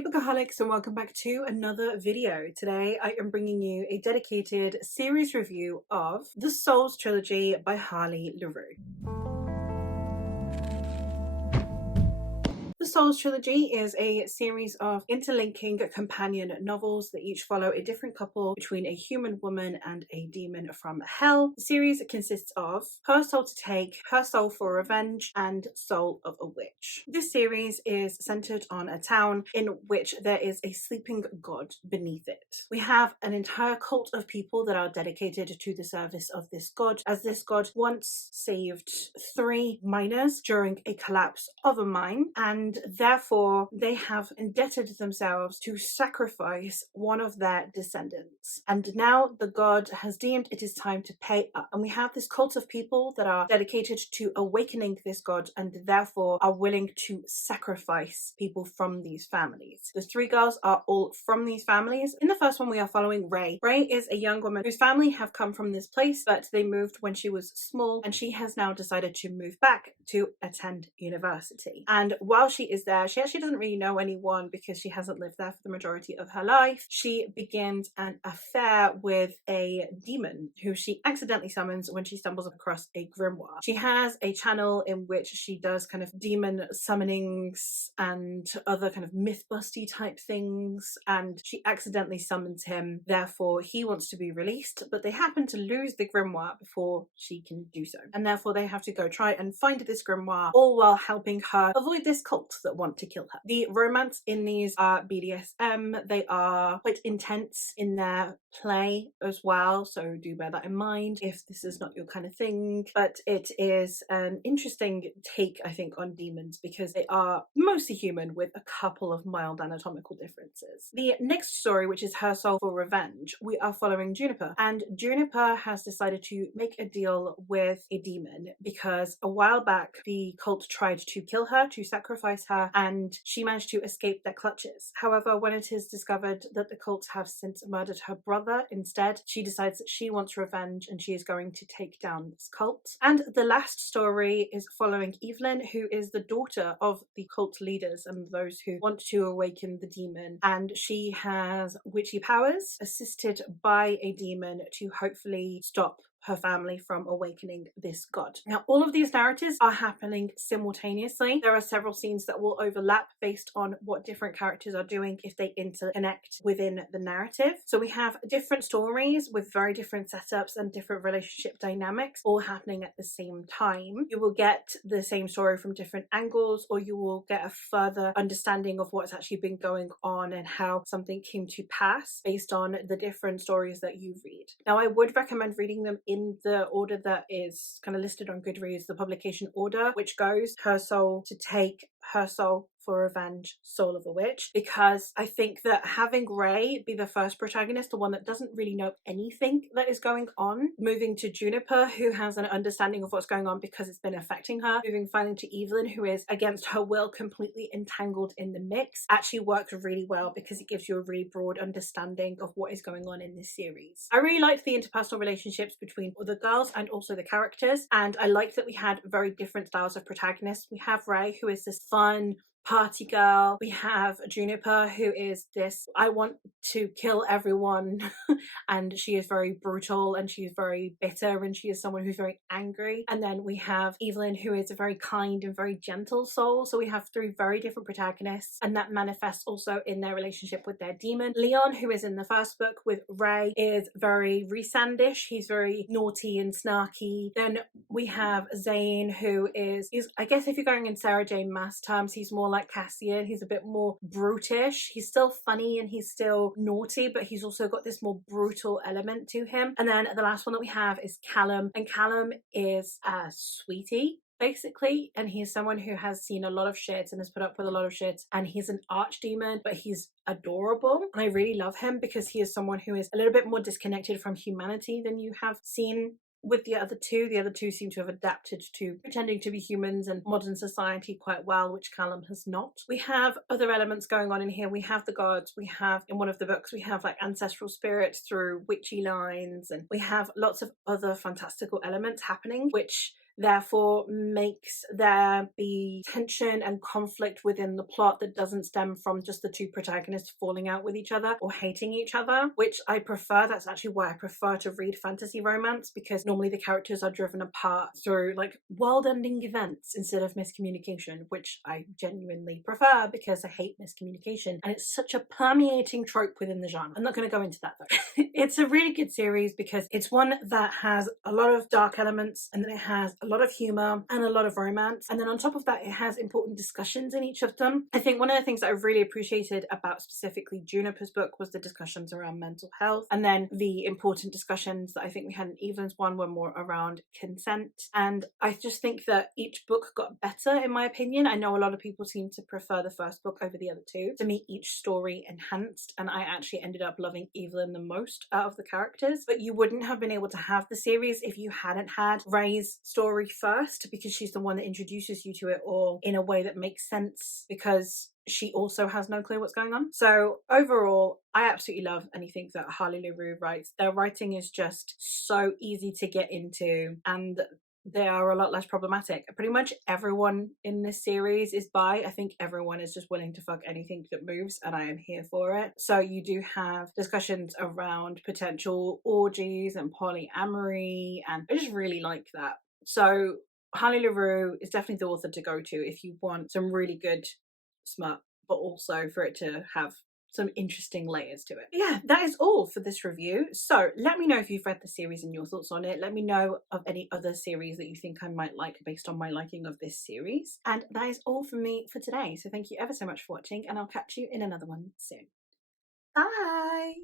Hey Bookaholics, and welcome back to another video. Today I am bringing you a dedicated series review of The Souls Trilogy by Harley LeRoux. The Souls Trilogy is a series of interlinking companion novels that each follow a different couple between a human woman and a demon from hell. The series consists of Her Soul to Take, Her Soul for Revenge, and Soul of a Witch. This series is centered on a town in which there is a sleeping god beneath it. We have an entire cult of people that are dedicated to the service of this god, as this god once saved 3 miners during a collapse of a mine, and therefore they have indebted themselves to sacrifice one of their descendants. And now the god has deemed it is time to pay up. And we have this cult of people that are dedicated to awakening this god and therefore are willing to sacrifice people from these families. The 3 girls are all from these families. In the first one, we are following Ray. Ray is a young woman whose family have come from this place, but they moved when she was small, and she has now decided to move back to attend university. And while she is there, she actually doesn't really know anyone because she hasn't lived there for the majority of her life. She begins an affair with a demon who she accidentally summons when she stumbles across a grimoire. She has a channel in which she does kind of demon summonings and other kind of myth-busty type things, and she accidentally summons him. Therefore, he wants to be released, but they happen to lose the grimoire before she can do so. And therefore, they have to go try and find this grimoire, all while helping her avoid this cult that want to kill her. The romance in these are BDSM. They are quite intense in their play as well, so do bear that in mind if this is not your kind of thing. But it is an interesting take, I think, on demons because they are mostly human with a couple of mild anatomical differences. The next story, which is Her Soul for Revenge, we are following Juniper, and Juniper has decided to make a deal with a demon because a while back the cult tried to kill her, to sacrifice her, and she managed to escape their clutches. However, when it is discovered that the cult have since murdered her brother instead, she decides that she wants revenge and she is going to take down this cult. And the last story is following Evelyn, who is the daughter of the cult leaders and those who want to awaken the demon, and she has witchy powers assisted by a demon to hopefully stop her family from awakening this god. Now, all of these narratives are happening simultaneously. There are several scenes that will overlap based on what different characters are doing if they interconnect within the narrative. So we have different stories with very different setups and different relationship dynamics all happening at the same time. You will get the same story from different angles, or you will get a further understanding of what's actually been going on and how something came to pass based on the different stories that you read. Now, I would recommend reading them in the order that is kind of listed on Goodreads, the publication order, which goes Her Soul to Take, Her Soul for Revenge, Soul of a Witch, because I think that having Ray be the first protagonist, the one that doesn't really know anything that is going on, moving to Juniper, who has an understanding of what's going on because it's been affecting her, moving finally to Evelyn, who is against her will completely entangled in the mix, actually works really well because it gives you a really broad understanding of what is going on in this series. I really liked the interpersonal relationships between the girls and also the characters, and I liked that we had very different styles of protagonists. We have Ray, who is this fun party girl. We have Juniper, who is this I want to kill everyone and she is very brutal and she is very bitter and she is someone who's very angry. And then we have Evelyn, who is a very kind and very gentle soul. So we have 3 very different protagonists, and that manifests also in their relationship with their demon. Leon, who is in the first book with Ray, is very Rhys-andish. He's very naughty and snarky. Then we have Zane, who is I guess if you're going in Sarah J Maas terms, he's more like Cassian. He's a bit more brutish. He's still funny and he's still naughty, but he's also got this more brutal element to him. And then the last one that we have is Callum, and Callum is a sweetie basically, and he's someone who has seen a lot of shit and has put up with a lot of shit, and he's an archdemon, but he's adorable, and I really love him because he is someone who is a little bit more disconnected from humanity than you have seen with the other two. The other two seem to have adapted to pretending to be humans and modern society quite well, which Callum has not. We have other elements going on in here. We have the gods. We have, in one of the books, we have like ancestral spirits through witchy lines, and we have lots of other fantastical elements happening, which therefore makes there be tension and conflict within the plot that doesn't stem from just the two protagonists falling out with each other or hating each other, which I prefer. That's actually why I prefer to read fantasy romance, because normally the characters are driven apart through like world-ending events instead of miscommunication, which I genuinely prefer because I hate miscommunication and it's such a permeating trope within the genre. I'm not going to go into that though. It's a really good series because it's one that has a lot of dark elements, and then it has a lot of humor and a lot of romance, and then on top of that it has important discussions in each of them. I think one of the things that I really appreciated about specifically Juniper's book was the discussions around mental health, and then the important discussions that I think we had in Evelyn's one were more around consent. And I just think that each book got better, in my opinion. I know a lot of people seem to prefer the first book over the other two. To me, each story enhanced, and I actually ended up loving Evelyn the most out of the characters. But you wouldn't have been able to have the series if you hadn't had Ray's story first, because she's the one that introduces you to it all in a way that makes sense, because she also has no clue what's going on. So overall, I absolutely love anything that Harley LeRoux writes. Their writing is just so easy to get into, and they are a lot less problematic. Pretty much everyone in this series is bi. I think everyone is just willing to fuck anything that moves, and I am here for it. So you do have discussions around potential orgies and polyamory, and I just really like that. So Harley LeRoux is definitely the author to go to if you want some really good smut, but also for it to have some interesting layers to it. Yeah, that is all for this review. So let me know if you've read the series and your thoughts on it. Let me know of any other series that you think I might like based on my liking of this series. And that is all from me for today. So thank you ever so much for watching, and I'll catch you in another one soon. Bye!